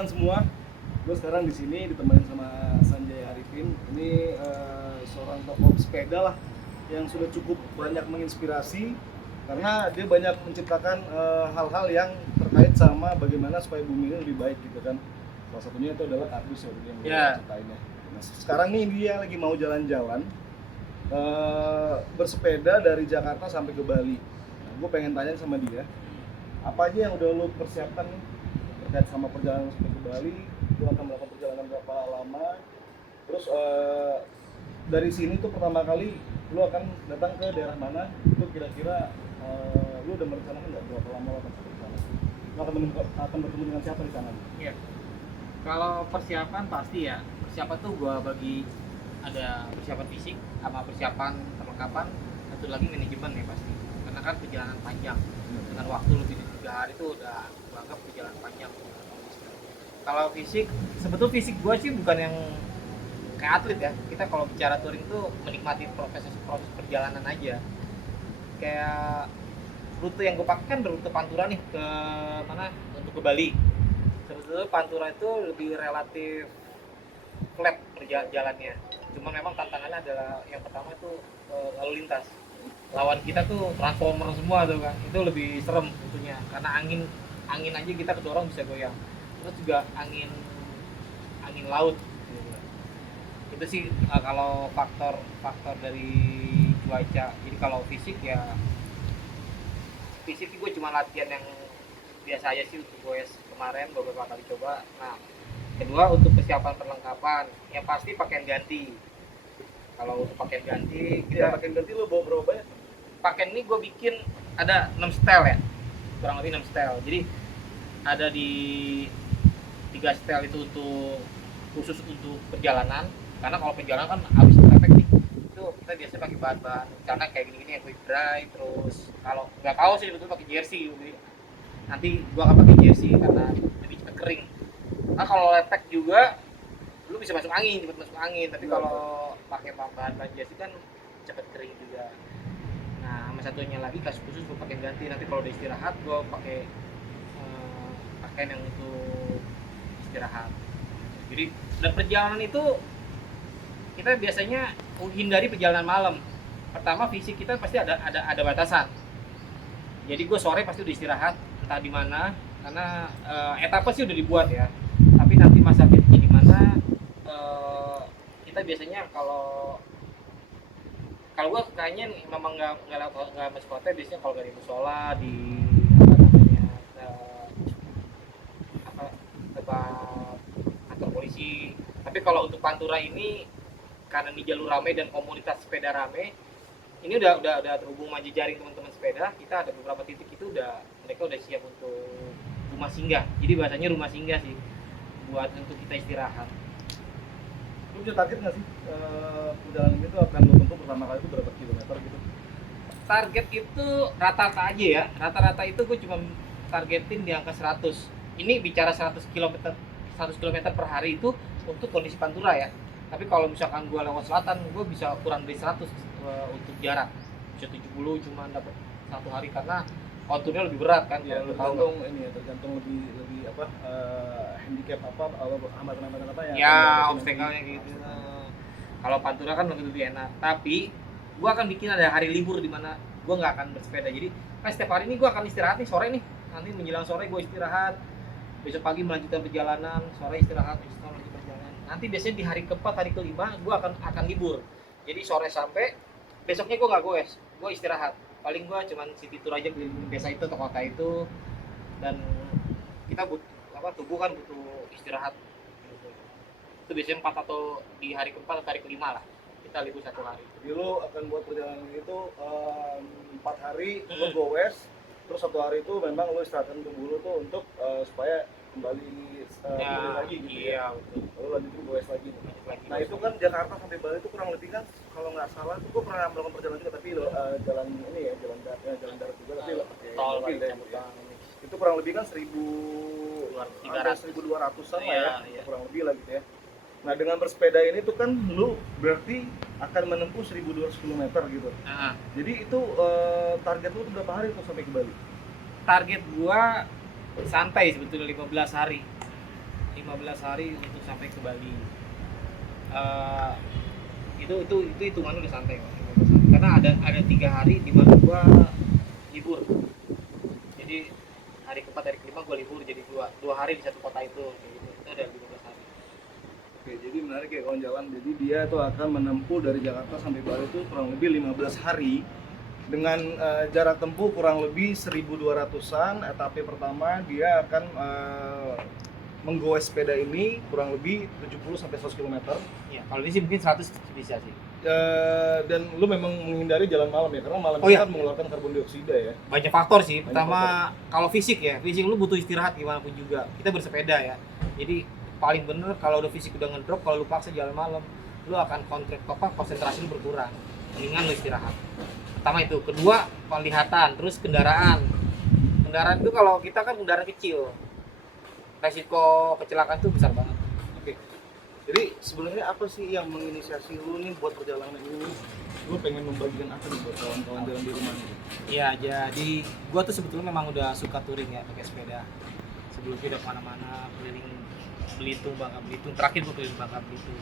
jalan semua. Gue sekarang di sini ditemenin sama Sanjay Arifin. Ini seorang tokoh sepeda lah yang sudah cukup banyak menginspirasi karena dia banyak menciptakan hal-hal yang terkait sama bagaimana supaya bumi ini lebih baik gitu kan. Salah satunya itu adalah kardus ya yang dia ciptainnya. Nah, sekarang nih dia lagi mau jalan-jalan bersepeda dari Jakarta sampai ke Bali. Nah, gue pengen tanya sama dia, apa aja yang udah lo persiapkan nih terkait sama perjalanan sampai ke Bali? Lo akan melakukan perjalanan berapa lama? Terus dari sini tuh pertama kali lo akan datang ke daerah mana? Itu kira-kira lo udah merencanakan nggak berapa lama lo akan sampai di sana? Lo akan bertemu dengan siapa di sana? Iya. Kalau persiapan pasti ya. Persiapan tuh gua bagi ada persiapan fisik sama persiapan perlengkapan, satu lagi manajemen ya pasti. Karena kan perjalanan panjang. Dengan waktu lebih dari 3 hari itu udah gua anggap perjalanan panjang. Kalau fisik, sebetulnya fisik gua sih bukan yang kayak atlet ya. Kita kalau bicara touring tuh menikmati proses perjalanan aja. Kayak rute yang gue pakai kan rute Pantura nih ke mana untuk ke Bali. Sebetulnya Pantura itu lebih relatif flat jalannya. Cuma memang tantangannya adalah yang pertama itu lalu lintas. Lawan kita tuh transformer semua tuh kan. Itu lebih serem tentunya karena angin aja kita kedorong bisa goyang. Terus juga angin laut. Itu sih kalau faktor dari cuaca. Jadi kalau fisik ya fisik gue cuma latihan yang biasa aja sih untuk goes kemarin beberapa kali coba. Nah, kedua untuk persiapan perlengkapan yang pasti pakaian ganti. Kalau untuk pakaian ganti Ya, pakaian ganti lo bawa berapa banyak? Pakaian ini gue bikin ada 6 style ya, kurang lebih 6 style. Jadi ada di 3 style itu untuk khusus untuk perjalanan. Karena kalau perjalanan kan habis traffic nih, itu kita biasanya pakai bahan-bahan karena kayak gini-gini yang quick dry. Terus kalau nggak tahu sih betul pakai jersey. Jadi nanti gua akan pakai jersey karena lebih cepat kering. Nah kalau lepek juga lu bisa masuk angin, cepat masuk angin. Tapi kalau pakai bahan-bahan jersey kan cepat kering juga. Nah sama satunya lagi kas khusus gua pakai ganti. Nanti kalau udah istirahat gua pakai pakaian yang untuk istirahat. Jadi dan perjalanan itu kita biasanya hindari perjalanan malam. Pertama fisik kita pasti ada batasan. Jadi gue sore pasti udah istirahat entah di mana karena etapa sih udah dibuat ya. Tapi nanti masa fitnya di mana kita biasanya kalau gue kayaknya memang nggak masuk hotel, biasanya kalau dari musola di tempat kantor polisi. Tapi kalau untuk Pantura ini karena di jalur rame dan komunitas sepeda rame, ini udah terhubung sama jejaring teman-teman sepeda. Kita ada beberapa titik itu mereka udah siap untuk rumah singgah. Jadi bahasanya rumah singgah sih buat untuk kita istirahat. Lu punya target nggak sih perjalanan itu akan lo tempuh pertama kali itu berapa kilometer gitu? Target itu rata-rata aja ya. Rata-rata itu gue cuma targetin di angka 100. Ini bicara 100 km per hari itu untuk kondisi Pantura ya. Tapi kalau misalkan gue lewat selatan, gue bisa kurang dari 100 untuk jarak. Bisa 70 cuma dapat 1 hari karena konturnya lebih berat kan. Ya, tergantung ini ya, tergantung lebih apa handicap apa hambatan apa ya. Ya, obstacle-nya gitu. Kalau Pantura kan lebih enak. Tapi gue akan bikin ada hari libur di mana gue nggak akan bersepeda. Jadi kan setiap hari ini gue akan istirahat nih sore nih. Nanti menjelang sore gue istirahat. Besok pagi melanjutkan perjalanan, sore istirahat, besok lanjut perjalanan. Nanti biasanya di hari keempat, hari kelima, gue akan libur. Jadi sore sampai besoknya gue nggak goes, gue istirahat. Paling gue cuman city tour aja keliling desa itu atau kota itu. Dan kita tubuh kan butuh istirahat. Itu biasanya 4 atau di hari keempat atau hari kelima lah. Kita libur 1 hari. Jadi lo akan buat perjalanan itu 4 hari lo goes. Terus 1 hari itu memang lo istirahatkan tubuh lo tuh untuk supaya kembali lagi gitu ya. Betul. Lalu lanjutin goes lagi. Nah itu kan Jakarta sampai Bali itu kurang lebih kan kalau nggak salah tuh gue pernah melakukan perjalanan juga tapi jalan ini ya jalan darat juga tapi tol mobil deh. Itu kurang lebih kan 1.200-an lah ya, kurang lebih lah gitu ya. Nah dengan bersepeda ini tuh kan lu berarti akan menempuh 1.200 km gitu. Jadi itu target lu tuh berapa hari untuk sampai ke Bali? Target gua santai sebetulnya 15 hari. 15 hari untuk sampai ke Bali. Eh, itu hitungan udah santai kok, 15 hari. Karena ada 3 hari di mana gua libur. Jadi hari keempat, hari kelima gua libur, jadi dua hari di satu kota itu kayak gitu. Itu ada 15 hari. Oke, jadi menarik ya kawan jalan. Jadi dia tuh akan menempuh dari Jakarta sampai Bali itu kurang lebih 15 hari dengan jarak tempuh kurang lebih 1.200-an. Etape pertama dia akan menggoes sepeda ini kurang lebih 70 sampai 100 km. Ya, kalau ini sih mungkin 100 bisa sih. Dan lu memang menghindari jalan malam ya, karena malam Oh, itu iya. kan mengeluarkan karbon dioksida ya. Banyak faktor sih. Banyak Pertama, kalau fisik ya, fisik lu butuh istirahat gimana pun juga. Kita bersepeda ya. Jadi paling bener kalau udah fisik udah ngedrop, kalau lu paksa jalan malam, lu akan konsentrasi lu berkurang. Mendingan lu istirahat. Pertama itu, kedua penglihatan, terus kendaraan. Kendaraan itu kalau kita kan kendaraan kecil, resiko kecelakaan tuh besar banget. Oke. Jadi sebenarnya apa sih yang menginisiasi lu nih buat perjalanan ini? Lu pengen membagikan apa nih buat kawan-kawan jalan di rumah nih? Iya, jadi gua tuh sebetulnya memang udah suka touring ya pakai sepeda. Sebelumnya udah kemana-mana, keliling Belitung, Bangka Belitung. Terakhir gua keliling Bangka Belitung.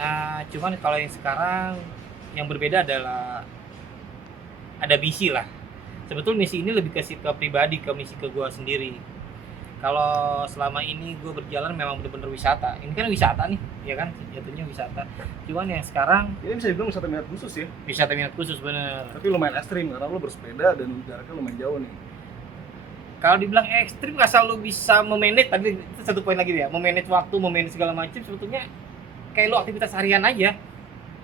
Nah, cuman kalau yang sekarang yang berbeda adalah ada misi lah. Sebetulnya misi ini lebih ke pribadi, ke misi ke gua sendiri. Kalau selama ini gue berjalan memang bener-bener wisata. Ini kan wisata nih, ya kan? Jatuhnya wisata. Cuman yang sekarang Ini bisa dibilang wisata minat khusus ya, wisata minat khusus bener. tapi lumayan ekstrim karena lu bersepeda dan jaraknya lumayan jauh nih. Kalau dibilang ekstrim asal lu bisa memanage, tadi itu satu poin lagi ya, memanage waktu, memanage segala macam, sebetulnya kayak lu aktivitas harian aja,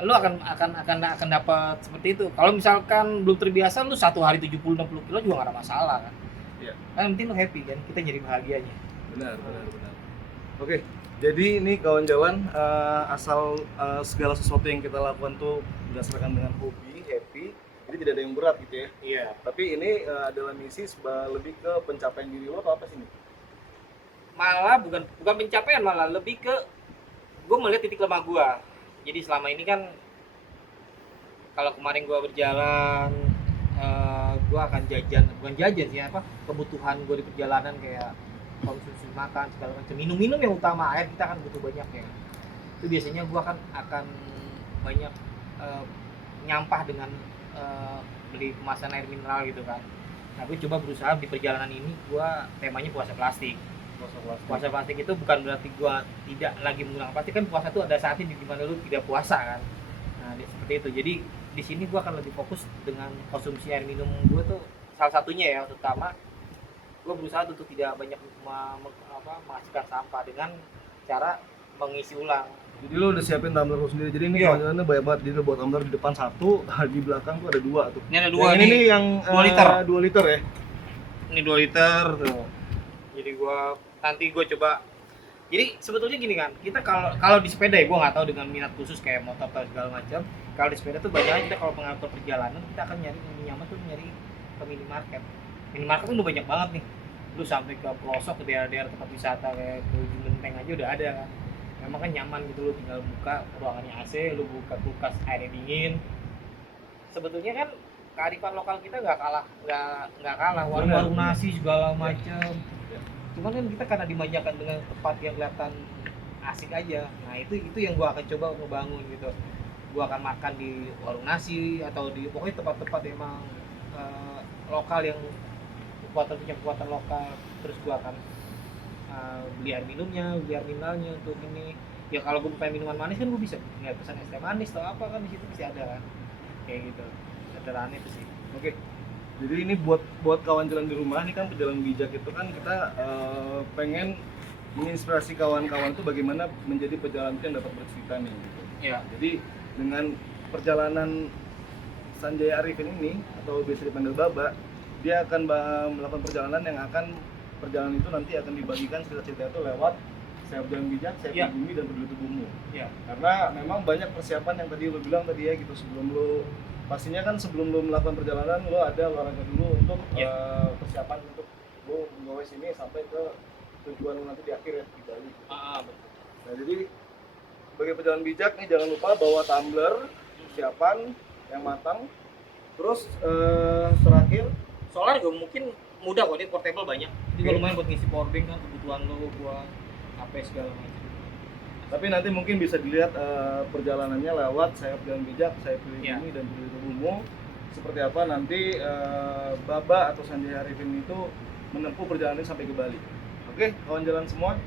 lu akan dapat seperti itu. Kalau misalkan belum terbiasa, lu satu hari 70-60 kilo juga nggak ada masalah kan. Iya. Kan yang penting lu happy kan, kita jadi bahagianya. Benar. Oke, jadi ini kawan jalan, asal segala sesuatu yang kita lakukan tuh berdasarkan dengan hobi, happy, jadi tidak ada yang berat gitu ya. Iya. Tapi ini adalah misi lebih ke pencapaian diri lo atau apa sih nih? Malah bukan pencapaian, malah lebih ke gue melihat titik lemah gue. Jadi selama ini kan kalau kemarin gue berjalan, gue akan bukan jajan sih, apa kebutuhan gue di perjalanan kayak konsumsi makan segala macam, minum yang utama, air kita kan butuh banyak ya. Itu biasanya gue akan banyak nyampah dengan beli kemasan air mineral gitu kan. Nah, gue coba berusaha di perjalanan ini gue temanya puasa plastik. Puasa plastik itu bukan berarti gue tidak lagi menggunakan plastik, kan puasa itu ada saatnya di mana lu tidak puasa kan. Nah, seperti itu. Jadi di sini gue akan lebih fokus dengan konsumsi air minum gue tuh, salah satunya ya, terutama gue berusaha untuk tidak banyak menghasilkan sampah dengan cara mengisi ulang. Jadi lo udah siapin tumbler lo sendiri. Jadi ini Iya. kawan jalannya banyak banget. Jadi lo buat tumbler di depan satu, di belakang tuh ada dua tuh. Ini ada dua Yang ini nih yang 2 liter. 2 liter ya. Ini 2 liter tuh. Jadi nanti gue coba. Jadi sebetulnya gini kan, kita kalau di sepeda ya, gue nggak tahu dengan minat khusus kayak motor atau segala macam. Kalau di sepeda tuh banyak kita kalau pengatur perjalanan, kita akan nyari yang nyaman tuh nyari ke minimarket. Minimarket tuh udah banyak banget nih. Lu sampai ke pelosok, ke daerah-daerah tempat wisata kayak ke Ujung Genteng aja udah ada kan. Memang kan nyaman gitu, lu tinggal buka ruangannya AC, lu buka kulkas airnya dingin. Sebetulnya kan kearifan lokal kita nggak kalah warung-warung nasi segala macam. Cuman kan kita karena dimanjakan dengan tempat yang kelihatan asik aja. Nah itu yang gua akan coba ngebangun gitu. Gua akan makan di warung nasi atau di pokoknya tempat-tempat emang lokal yang kekuatan lokal. Terus gua akan beli air minumnya, beli air mineralnya untuk ini. Ya kalau gua pengen minuman manis kan gua bisa nggak pesan es teh manis atau apa kan, di situ pasti ada kan. Kayak gitu. Sederhana itu sih. Oke. Jadi ini buat kawan jalan di rumah, ini kan perjalanan bijak itu kan kita pengen menginspirasi kawan-kawan itu bagaimana menjadi pejalan yang dapat bercerita nih gitu. Iya. Jadi dengan perjalanan Sanjaya Arifin ini atau biasa dipanggil Baba, dia akan melakukan perjalanan yang perjalanan itu nanti akan dibagikan cerita-cerita itu lewat Saya Berjalan Bijak, Saya Iya. Bumi dan Peduli Tubuhmu. Iya. Karena memang banyak persiapan yang tadi lo bilang tadi ya gitu, pastinya kan sebelum lo melakukan perjalanan lo ada olahraga dulu untuk persiapan untuk lo menggawe sini sampai ke tujuan lo nanti di akhir ya di Bali. Betul. Nah jadi sebagai pejalan bijak nih jangan lupa bawa tumbler, persiapan yang matang. Terus terakhir Solar juga mungkin mudah kok, dia portable banyak. Jadi Oke. lumayan buat ngisi powerbank kan, kebutuhan lo buat capek segala macam. Tapi nanti mungkin bisa dilihat perjalanannya lewat Sayap Jalan Bijak, Sayap Pilih Iya. Bumi dan Pilih Tubuhmu. Seperti apa nanti Baba atau Sanjay Arifin itu menempuh perjalanan sampai ke Bali. Oke, kawan jalan semua.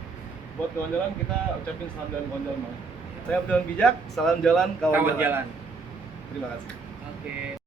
Buat kawan jalan kita ucapin salam jalan kawan jalan. Sayap Jalan Bijak, salam jalan kawan, Kawan jalan. Terima kasih. Oke.